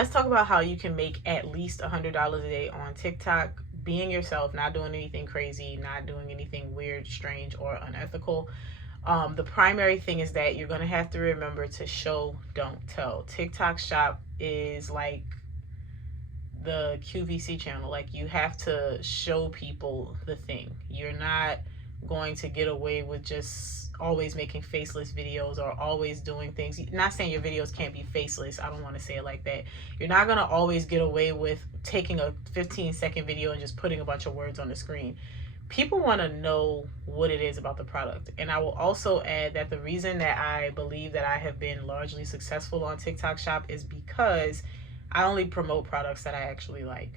let's talk about how you can make at least $100 a day on TikTok, being yourself, not doing anything crazy, not doing anything weird, strange, or unethical. The primary thing is that you're going to have to remember to show, don't tell. TikTok Shop is like the QVC channel. Like, you have to show people the thing. You're not going to get away with just always making faceless videos or always doing things. Not saying your videos can't be faceless. I don't want to say it like that. You're not going to always get away with taking a 15-second video and just putting a bunch of words on the screen. People want to know what it is about the product. And I will also add that the reason that I believe that I have been largely successful on TikTok Shop is because I only promote products that I actually like.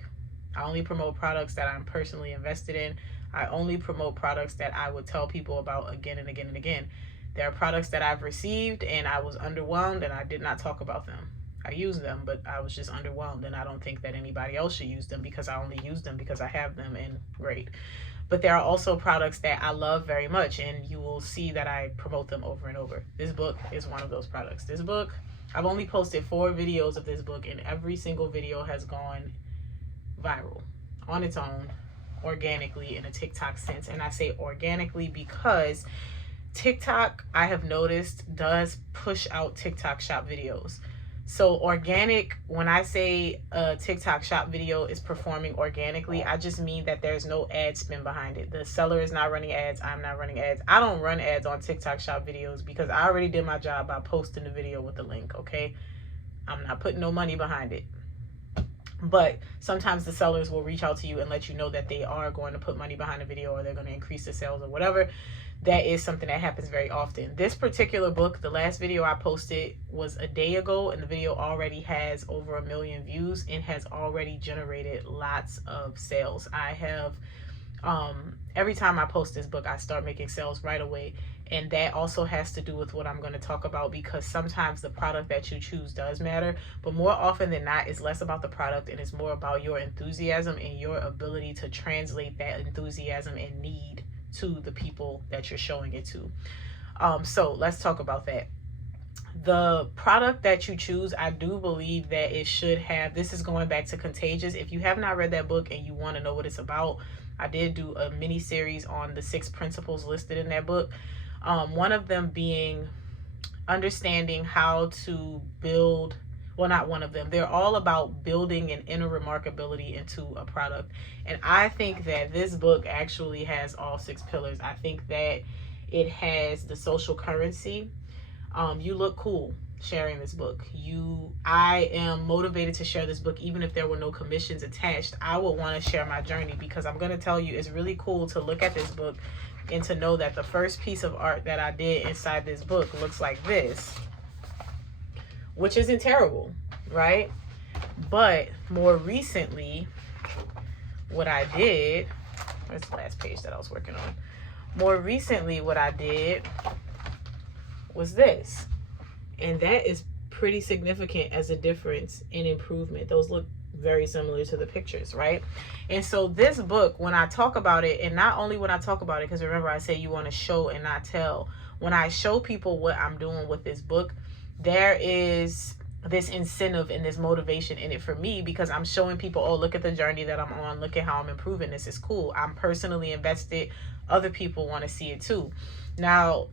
I only promote products that I'm personally invested in. I only promote products that I would tell people about again and again and again. There are products that I've received and I was underwhelmed and I did not talk about them. I use them, but I was just underwhelmed, and I don't think that anybody else should use them because I only use them because I have them, and great. But there are also products that I love very much, and you will see that I promote them over and over. This book is one of those products. This book, I've only posted 4 videos of this book, and every single video has gone viral on its own, organically, in a TikTok sense. And I say organically because TikTok, I have noticed, does push out TikTok Shop videos. So organic, when I say a TikTok Shop video is performing organically, I just mean that there's no ad spin behind it. The seller is not running ads. I'm not running ads. I don't run ads on TikTok Shop videos because I already did my job by posting the video with the link, okay? I'm not putting no money behind it. But sometimes the sellers will reach out to you and let you know that they are going to put money behind the video, or they're going to increase the sales or whatever. That is something that happens very often. This particular book, the last video I posted was a day ago, and the video already has over 1 million views and has already generated lots of sales. I have, every time I post this book, I start making sales right away. And that also has to do with what I'm going to talk about, because sometimes the product that you choose does matter, but more often than not, it's less about the product and it's more about your enthusiasm and your ability to translate that enthusiasm and need to the people that you're showing it to. So let's talk about that. The product that you choose, I do believe that it should have, this is going back to Contagious. If you have not read that book and you want to know what it's about, I did do a mini series on the 6 principles listed in that book. One of them being understanding how to build, well, not one of them, they're all about building an inner remarkability into a product. And I think that this book actually has all 6 pillars. I think that it has the social currency. You look cool sharing this book. I am motivated to share this book even if there were no commissions attached. I would want to share my journey, because I'm going to tell you, it's really cool to look at this book and to know that the first piece of art that I did inside this book looks like this, which isn't terrible, right? But more recently, what I did, where's the last page that I was working on? More recently, what I did was this. And that is pretty significant as a difference in improvement. Those look very similar to the pictures, right? And so this book, when I talk about it, and not only when I talk about it, because remember I say you want to show and not tell. When I show people what I'm doing with this book, there is this incentive and this motivation in it for me, because I'm showing people, oh, look at the journey that I'm on. Look at how I'm improving. This is cool. I'm personally invested. Other people want to see it too. Now,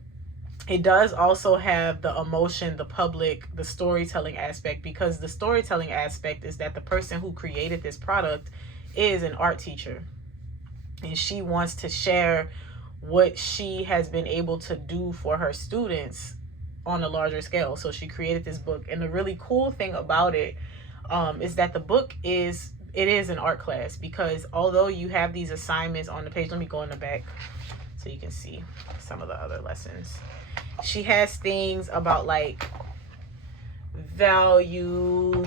it does also have the emotion, the public, the storytelling aspect, because the storytelling aspect is that the person who created this product is an art teacher, and she wants to share what she has been able to do for her students on a larger scale. So she created this book, and the really cool thing about it is that the book is an art class, because although you have these assignments on the page, let me go in the back so you can see some of the other lessons. She has things about like value,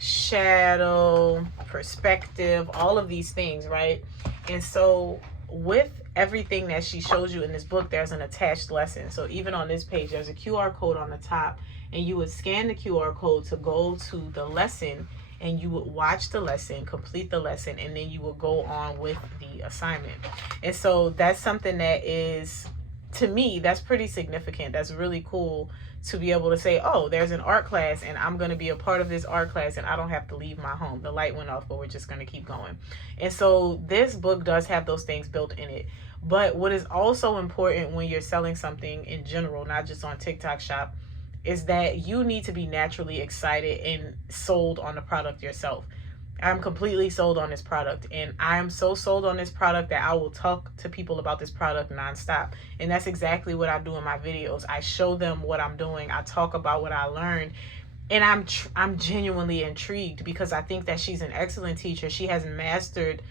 shadow, perspective, all of these things, right? And so with everything that she shows you in this book, there's an attached lesson. So even on this page, there's a QR code on the top, and you would scan the QR code to go to the lesson, and you would watch the lesson, complete the lesson, and then you will go on with the assignment. And so that's something that is to me, that's pretty significant. That's really cool to be able to say, oh, there's an art class and I'm going to be a part of this art class and I don't have to leave my home. The light went off, but we're just going to keep going. And so this book does have those things built in it. But what is also important when you're selling something in general, not just on TikTok Shop, is that you need to be naturally excited and sold on the product yourself. I'm completely sold on this product, and I'm so sold on this product that I will talk to people about this product nonstop. And that's exactly what I do in my videos. I show them what I'm doing. I talk about what I learned, and I'm genuinely intrigued because I think that she's an excellent teacher. She has mastered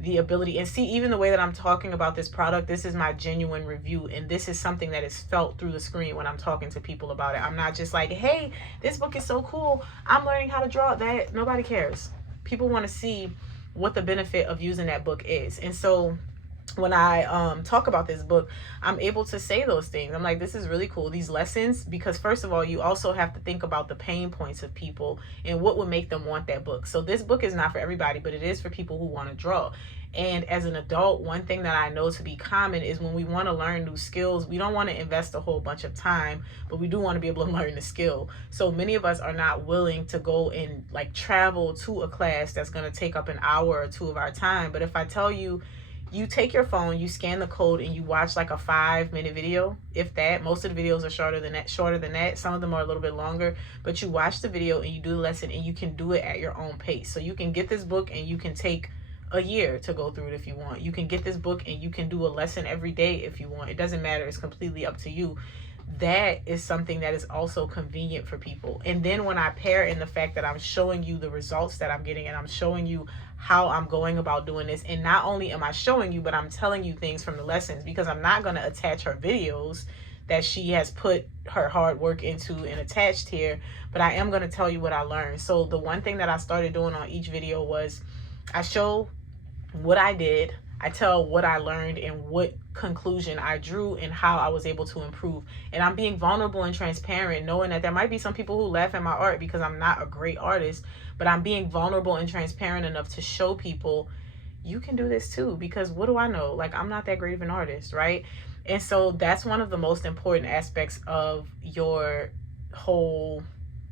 the ability, and see, even the way that I'm talking about this product, this is my genuine review, and this is something that is felt through the screen when I'm talking to people about it. I'm not just like, hey, this book is so cool, I'm learning how to draw. That nobody cares. People want to see what the benefit of using that book is. And so when I talk about this book, I'm able to say those things. I'm like, this is really cool, these lessons, because first of all, you also have to think about the pain points of people and what would make them want that book. So this book is not for everybody, but it is for people who want to draw. And as an adult, one thing that I know to be common is when we want to learn new skills, we don't want to invest a whole bunch of time, but we do want to be able to learn the skill. So many of us are not willing to go and like travel to a class that's going to take up an hour or two of our time. But if I tell you, you take your phone, you scan the code, and you watch like a 5-minute video, if that. Most of the videos are shorter than that. Some of them are a little bit longer, but you watch the video and you do the lesson, and you can do it at your own pace. So you can get this book and you can take a year to go through it if you want. You can get this book and you can do a lesson every day if you want. It doesn't matter. It's completely up to you. That is something that is also convenient for people. And then when I pair in the fact that I'm showing you the results that I'm getting, and I'm showing you how I'm going about doing this, and not only am I showing you, but I'm telling you things from the lessons, because I'm not going to attach her videos that she has put her hard work into and attached here, but I am going to tell you what I learned. So the one thing that I started doing on each video was I show what I did, I tell what I learned and what conclusion I drew and how I was able to improve. And I'm being vulnerable and transparent, knowing that there might be some people who laugh at my art because I'm not a great artist, but I'm being vulnerable and transparent enough to show people you can do this too, because what do I know? Like, I'm not that great of an artist, right? And so that's one of the most important aspects of your whole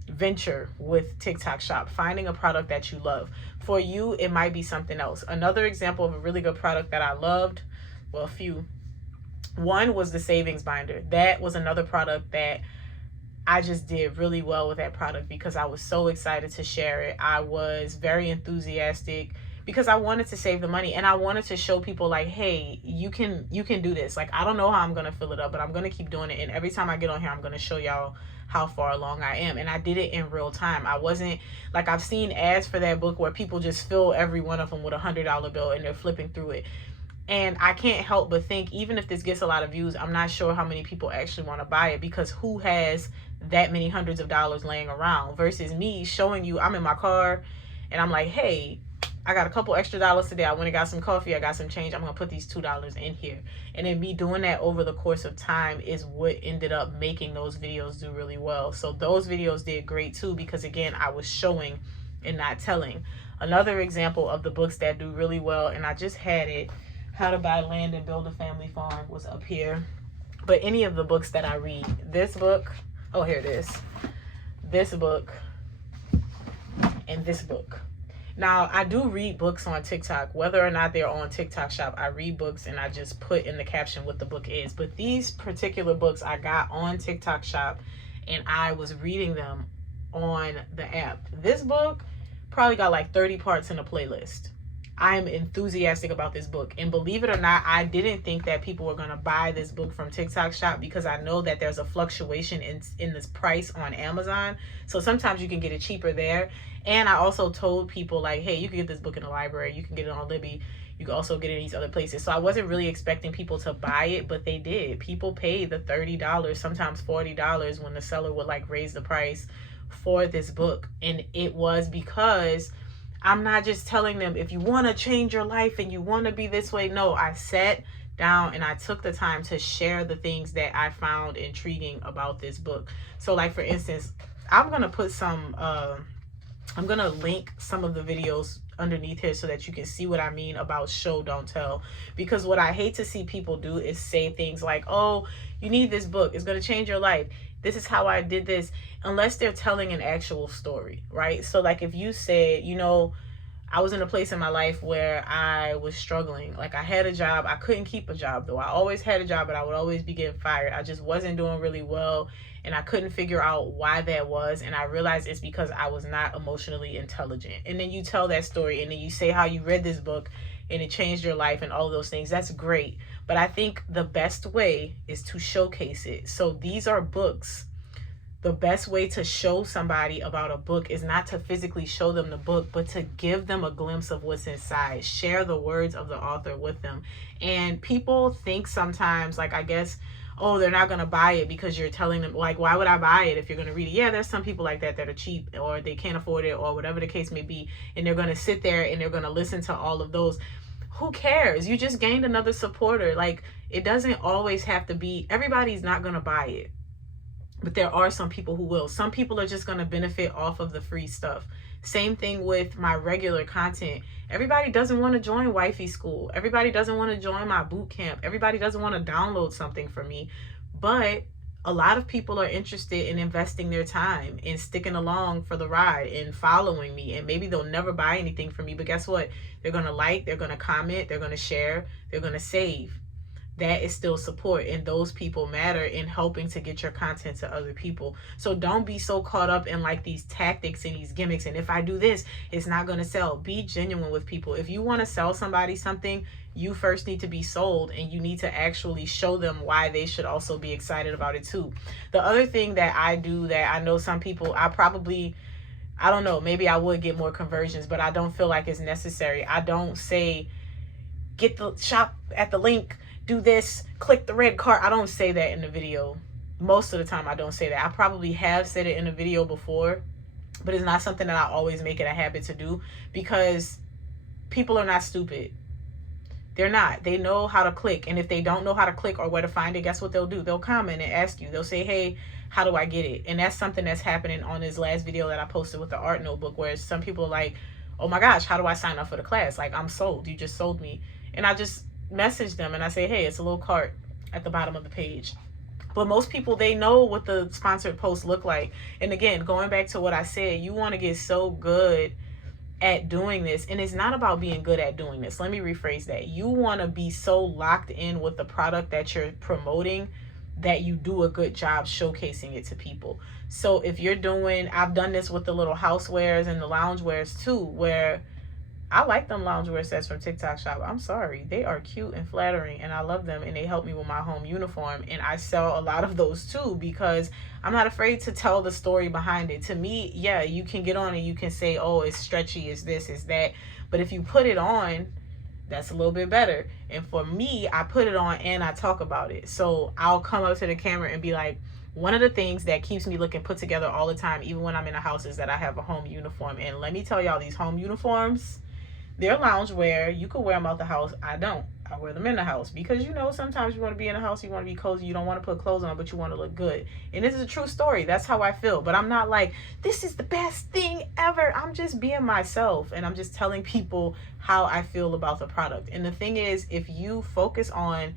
venture with TikTok Shop, finding a product that you love. For you, it might be something else. Another example of a really good product that I loved, well, a few. One was the savings binder. That was another product that I just did really well with that product because I was so excited to share it. I was very enthusiastic because I wanted to save the money, and I wanted to show people like, hey, you can do this. Like, I don't know how I'm going to fill it up, but I'm going to keep doing it. And every time I get on here, I'm going to show y'all how far along I am. And I did it in real time. I wasn't like, I've seen ads for that book where people just fill every one of them with $100 bill and they're flipping through it. And I can't help but think, even if this gets a lot of views, I'm not sure how many people actually want to buy it, because who has that many hundreds of dollars laying around versus me showing you I'm in my car and I'm like, hey, I got a couple extra dollars today. I went and got some coffee. I got some change. I'm going to put these $2 in here. And then me doing that over the course of time is what ended up making those videos do really well. So those videos did great too, because again, I was showing and not telling. Another example of the books that do really well, and I just had it, How to Buy Land and Build a Family Farm was up here. But any of the books that I read, this book, oh, here it is. This book and this book. Now, I do read books on TikTok, whether or not they're on TikTok Shop. I read books and I just put in the caption what the book is. But these particular books I got on TikTok Shop, and I was reading them on the app. This book probably got like 30 parts in a playlist. I'm enthusiastic about this book. And believe it or not, I didn't think that people were going to buy this book from TikTok Shop, because I know that there's a fluctuation in this price on Amazon. So sometimes you can get it cheaper there. And I also told people like, hey, you can get this book in the library. You can get it on Libby. You can also get it in these other places. So I wasn't really expecting people to buy it, but they did. People paid the $30, sometimes $40 when the seller would like raise the price for this book. And it was because I'm not just telling them, if you want to change your life and you want to be this way. No, I sat down and I took the time to share the things that I found intriguing about this book. So like, for instance, I'm going to put some I'm going to link some of the videos underneath here so that you can see what I mean about show, don't tell. Because what I hate to see people do is say things like, oh, you need this book. It's going to change your life. This is how I did this. Unless they're telling an actual story, right? So like if you said, you know, I was in a place in my life where I was struggling. Like I had a job. I couldn't keep a job though. I always had a job, but I would always be getting fired. I just wasn't doing really well. And I couldn't figure out why that was. And I realized it's because I was not emotionally intelligent. And then you tell that story and then you say how you read this book and it changed your life and all of those things. That's great. But I think the best way is to showcase it. So these are books. The best way to show somebody about a book is not to physically show them the book, but to give them a glimpse of what's inside. Share the words of the author with them. And people think sometimes, like, I guess, oh, they're not going to buy it because you're telling them, like, why would I buy it if you're going to read it? Yeah, there's some people like that are cheap or they can't afford it or whatever the case may be. And they're going to sit there and they're going to listen to all of those. Who cares? You just gained another supporter. Like, it doesn't always have to be, everybody's not going to buy it. But there are some people who will. Some people are just going to benefit off of the free stuff. Same thing with my regular content. Everybody doesn't want to join wifey school. Everybody doesn't want to join my boot camp. Everybody doesn't want to download something from me. But a lot of people are interested in investing their time and sticking along for the ride and following me. And maybe they'll never buy anything from me. But guess what? They're going to like, they're going to comment, they're going to share, they're going to save. That is still support, and those people matter in helping to get your content to other people. So don't be so caught up in like these tactics and these gimmicks and if I do this it's not going to sell. Be genuine with people. If you want to sell somebody something, you first need to be sold and you need to actually show them why they should also be excited about it too. The other thing that I do that I know some people, I don't know, maybe I would get more conversions, but I don't feel like it's necessary. I don't say get the shop at the link, do this, click the red card. I don't say that in the video. Most of the time I don't say that. I probably have said it in a video before, but it's not something that I always make it a habit to do because people are not stupid. They're not. They know how to click. And if they don't know how to click or where to find it, guess what they'll do? They'll comment and ask you. They'll say, hey, how do I get it? And that's something that's happening on this last video that I posted with the art notebook, where some people are like, oh my gosh, how do I sign up for the class? Like, I'm sold. You just sold me. And I just message them and I say, hey, it's a little cart at the bottom of the page. But most people, they know what the sponsored posts look like. And again, going back to what I said, you want to get so good at doing this. And it's not about being good at doing this. Let me rephrase that. You want to be so locked in with the product that you're promoting that you do a good job showcasing it to people. So if you're doing, I've done this with the little housewares and the loungewares too, where I like them loungewear sets from TikTok Shop. I'm sorry. They are cute and flattering and I love them and they help me with my home uniform. And I sell a lot of those too because I'm not afraid to tell the story behind it. To me, yeah, you can get on and you can say, oh, it's stretchy, it's this, it's that. But if you put it on, that's a little bit better. And for me, I put it on and I talk about it. So I'll come up to the camera and be like, one of the things that keeps me looking put together all the time, even when I'm in a house, is that I have a home uniform. And let me tell y'all, these home uniforms, they're loungewear. You can wear them out the house. I don't. I wear them in the house because, you know, sometimes you want to be in the house, you want to be cozy, you don't want to put clothes on, but you want to look good. And this is a true story. That's how I feel. But I'm not like, this is the best thing ever. I'm just being myself and I'm just telling people how I feel about the product. And the thing is, if you focus on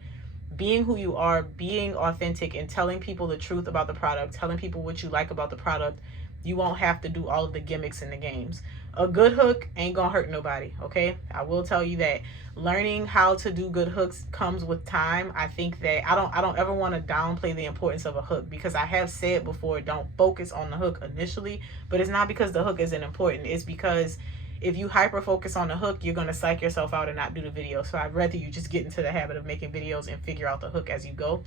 being who you are, being authentic and telling people the truth about the product, telling people what you like about the product, you won't have to do all of the gimmicks in the games. A good hook ain't gonna hurt nobody, okay? I will tell you that. Learning how to do good hooks comes with time. I think that I don't ever want to downplay the importance of a hook because I have said before, don't focus on the hook initially, but it's not because the hook isn't important. It's because if you hyper focus on the hook, you're gonna psych yourself out and not do the video. So I'd rather you just get into the habit of making videos and figure out the hook as you go.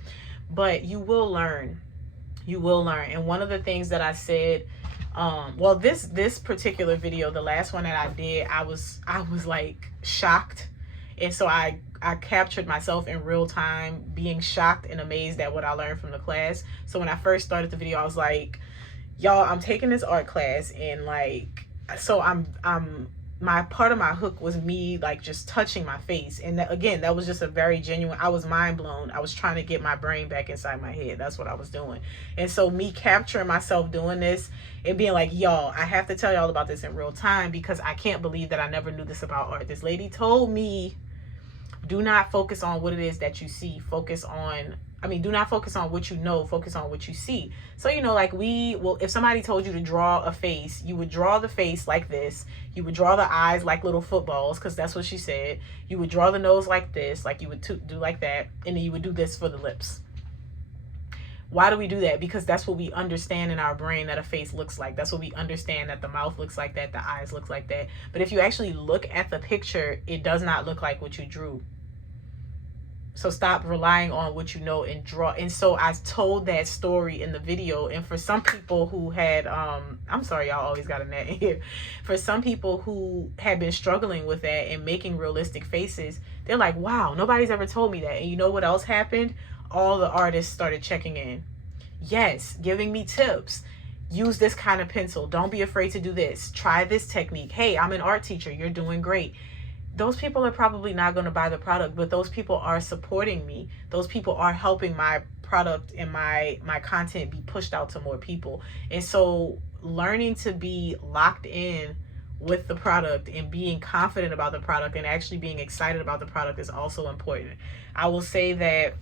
But you will learn. You will learn. And one of the things that I said, well, this particular video, the last one that I did, I was like shocked. And so I captured myself in real time being shocked and amazed at what I learned from the class. So when I first started the video, I was like, y'all, I'm taking this art class and like, so I'm my part of my hook was me like just touching my face. And that, again, that was just a very genuine, I was mind blown. I was trying to get my brain back inside my head. That's what I was doing. And so me capturing myself doing this and being like, y'all, I have to tell y'all about this in real time, because I can't believe that I never knew this about art. This lady told me, do not focus on what it is that you see. Do not focus on what you know, focus on what you see. So, like if somebody told you to draw a face, you would draw the face like this. You would draw the eyes like little footballs, because that's what she said. You would draw the nose like this, like you would do like that. And then you would do this for the lips. Why do we do that? Because that's what we understand in our brain that a face looks like. That's what we understand that the mouth looks like that, the eyes look like that. But if you actually look at the picture, it does not look like what you drew. So stop relying on what you know and draw. And so I told that story in the video. And for some people who had, I'm sorry, y'all always got a net in here. For some people who had been struggling with that and making realistic faces, they're like, wow, nobody's ever told me that. And you know what else happened? All the artists started checking in. Yes, giving me tips. Use this kind of pencil. Don't be afraid to do this. Try this technique. Hey, I'm an art teacher. You're doing great. Those people are probably not going to buy the product, but those people are supporting me. Those people are helping my product and my content be pushed out to more people. And so learning to be locked in with the product and being confident about the product and actually being excited about the product is also important. I will say that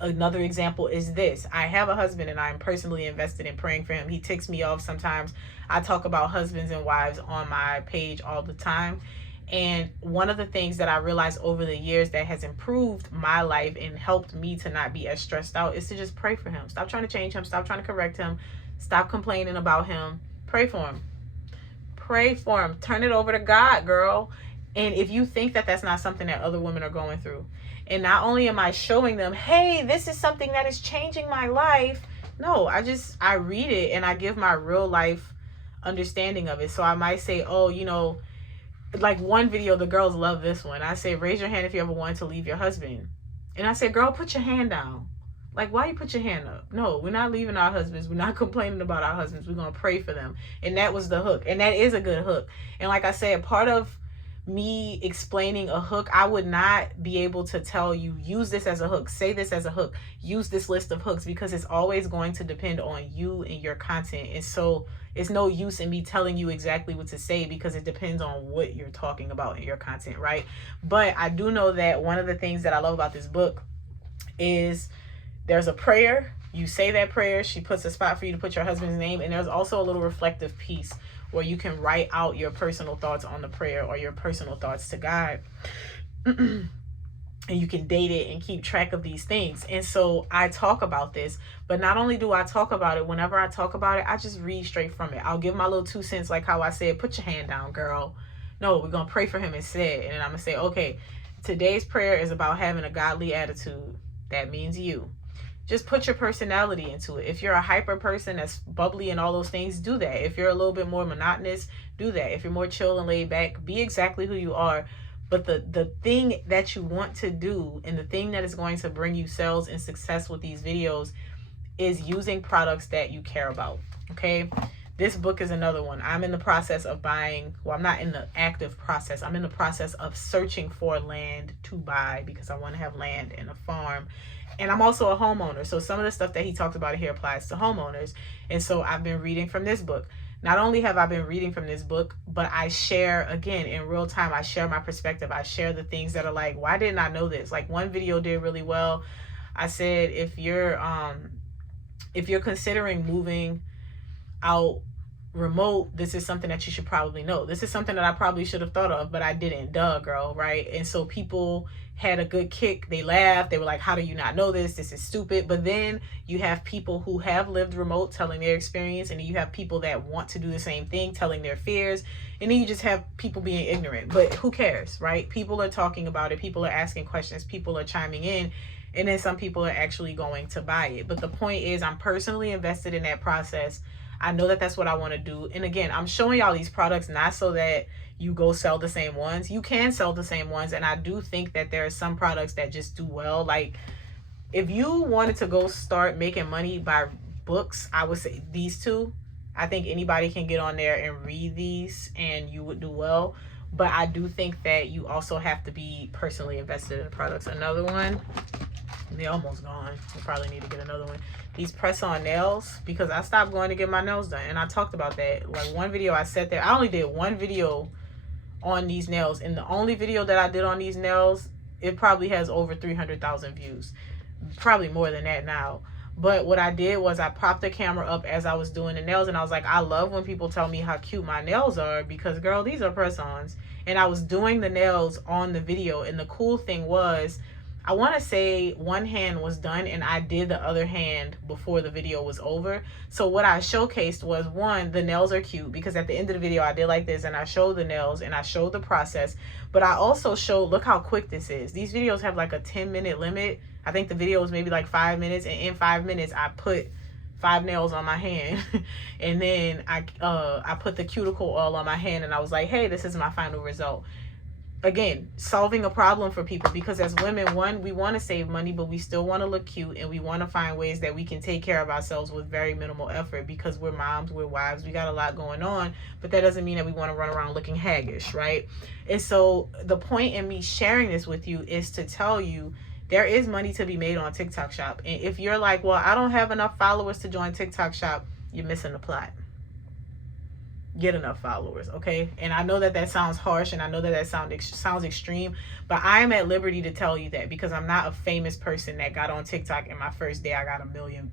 another example is this. I have a husband and I'm personally invested in praying for him. He ticks me off sometimes. I talk about husbands and wives on my page all the time. And one of the things that I realized over the years that has improved my life and helped me to not be as stressed out is to just pray for him. Stop trying to change him. Stop trying to correct him. Stop complaining about him. Pray for him. Pray for him. Turn it over to God, girl. And if you think that that's not something that other women are going through, and not only am I showing them, hey, this is something that is changing my life. No, I read it and I give my real life understanding of it. So I might say, oh, like one video, the girls love this one. I say, raise your hand if you ever wanted to leave your husband. And I said, girl, put your hand down. Like, why you put your hand up? No, we're not leaving our husbands. We're not complaining about our husbands. We're going to pray for them. And that was the hook. And that is a good hook. And like I said, part of me explaining a hook, I would not be able to tell you, use this as a hook, say this as a hook, use this list of hooks, because it's always going to depend on you and your content. And so it's no use in me telling you exactly what to say, because it depends on what you're talking about in your content, right? But I do know that one of the things that I love about this book is there's a prayer. You say that prayer. She puts a spot for you to put your husband's name. And there's also a little reflective piece where you can write out your personal thoughts on the prayer or your personal thoughts to God. And you can date it and keep track of these things. And so I talk about this, but not only do I talk about it, whenever I talk about it, I just read straight from it. I'll give my little 2 cents, like how I said, put your hand down, girl. No, we're going to pray for him instead. And then I'm going to say, okay, today's prayer is about having a godly attitude. That means you. Just put your personality into it. If you're a hyper person that's bubbly and all those things, do that. If you're a little bit more monotonous, do that. If you're more chill and laid back, be exactly who you are. But the thing that you want to do and the thing that is going to bring you sales and success with these videos is using products that you care about. Okay? This book is another one. I'm in the process of buying, well, I'm not in the active process. I'm in the process of searching for land to buy, because I want to have land and a farm. And I'm also a homeowner. So some of the stuff that he talks about here applies to homeowners. And so I've been reading from this book. Not only have I been reading from this book, but I share, again, in real time, I share my perspective. I share the things that are like, why didn't I know this? Like one video did really well. I said, if you're considering moving out remote, this is something that you should probably know. This is something that I probably should have thought of, but I didn't. Duh, girl, right? And so people had a good kick. They laughed. They were like, how do you not know this? This is stupid. But then you have people who have lived remote telling their experience, and then you have people that want to do the same thing telling their fears, and then you just have people being ignorant. But who cares, right? People are talking about it. People are asking questions. People are chiming in, and then some people are actually going to buy it. But the point is, I'm personally invested in that process. I know that that's what I want to do. And again, I'm showing y'all these products not so that you go sell the same ones. You can sell the same ones. And I do think that there are some products that just do well. Like if you wanted to go start making money by books, I would say these two. I think anybody can get on there and read these and you would do well. But I do think that you also have to be personally invested in the products. Another one, they're almost gone. We probably need to get another one. These press-on nails, because I stopped going to get my nails done. And I talked about that. Like one video I sat there, I only did one video on these nails. And the only video that I did on these nails, it probably has over 300,000 views. Probably more than that now. But what I did was I propped the camera up as I was doing the nails, and I was like, I love when people tell me how cute my nails are, because girl, these are press-ons. And I was doing the nails on the video, and the cool thing was, I want to say one hand was done and I did the other hand before the video was over. So what I showcased was, one, the nails are cute, because at the end of the video I did like this and I showed the nails and I showed the process. But I also showed, look how quick this is. These videos have like a 10-minute limit. I think the video was maybe like 5 minutes, and in 5 minutes I put 5 nails on my hand and then I put the cuticle oil on my hand, and I was like, hey, this is my final result. Again, solving a problem for people, because as women, one, we want to save money, but we still want to look cute, and we want to find ways that we can take care of ourselves with very minimal effort, because we're moms, we're wives, we got a lot going on, but that doesn't mean that we want to run around looking haggish, right? And so the point in me sharing this with you is to tell you there is money to be made on TikTok Shop. And if you're like, well, I don't have enough followers to join TikTok Shop, you're missing the plot. Get enough followers, okay? And I know that sounds harsh, and I know that sounds extreme, but I am at liberty to tell you that, because I'm not a famous person that got on TikTok and my first day I got 1 million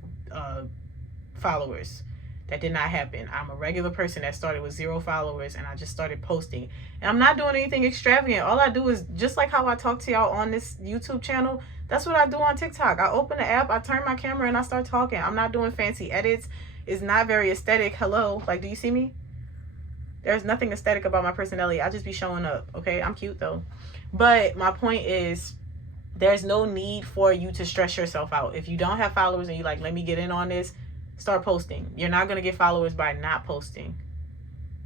followers. That did not happen. I'm a regular person that started with 0 followers, and I just started posting. And I'm not doing anything extravagant. All I do is, just like how I talk to y'all on this YouTube channel, that's what I do on TikTok. I open the app, I turn my camera, and I start talking. I'm not doing fancy edits. It's not very aesthetic. Hello, like, do you see me? There's nothing aesthetic about my personality. I just be showing up, okay? I'm cute though. But my point is, there's no need for you to stress yourself out. If you don't have followers and you're like, let me get in on this, start posting. You're not going to get followers by not posting.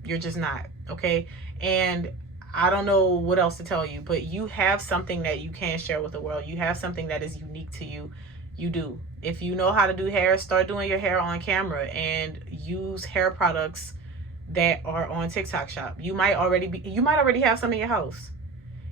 You're just not, okay? And I don't know what else to tell you, but you have something that you can share with the world. You have something that is unique to you. You do. If you know how to do hair, start doing your hair on camera and use hair products that are on TikTok Shop. You might already have some in your house.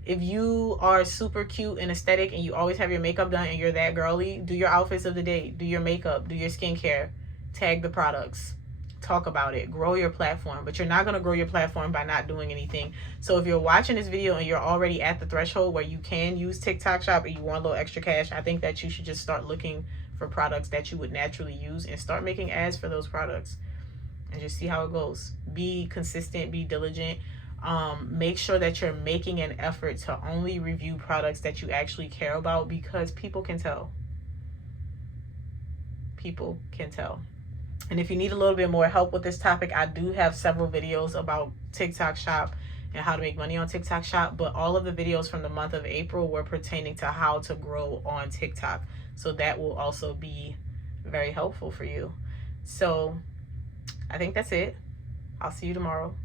If you are super cute and aesthetic and you always have your makeup done and you're that girly, do your outfits of the day, do your makeup, do your skincare, tag the products, talk about it, grow your platform. But you're not going to grow your platform by not doing anything. So if you're watching this video and you're already at the threshold where you can use TikTok Shop and you want a little extra cash, I think that you should just start looking for products that you would naturally use and start making ads for those products. And just see how it goes. Be consistent, be diligent. Make sure that you're making an effort to only review products that you actually care about, because people can tell. People can tell. And if you need a little bit more help with this topic, I do have several videos about TikTok Shop and how to make money on TikTok Shop. But all of the videos from the month of April were pertaining to how to grow on TikTok. So that will also be very helpful for you. So I think that's it. I'll see you tomorrow.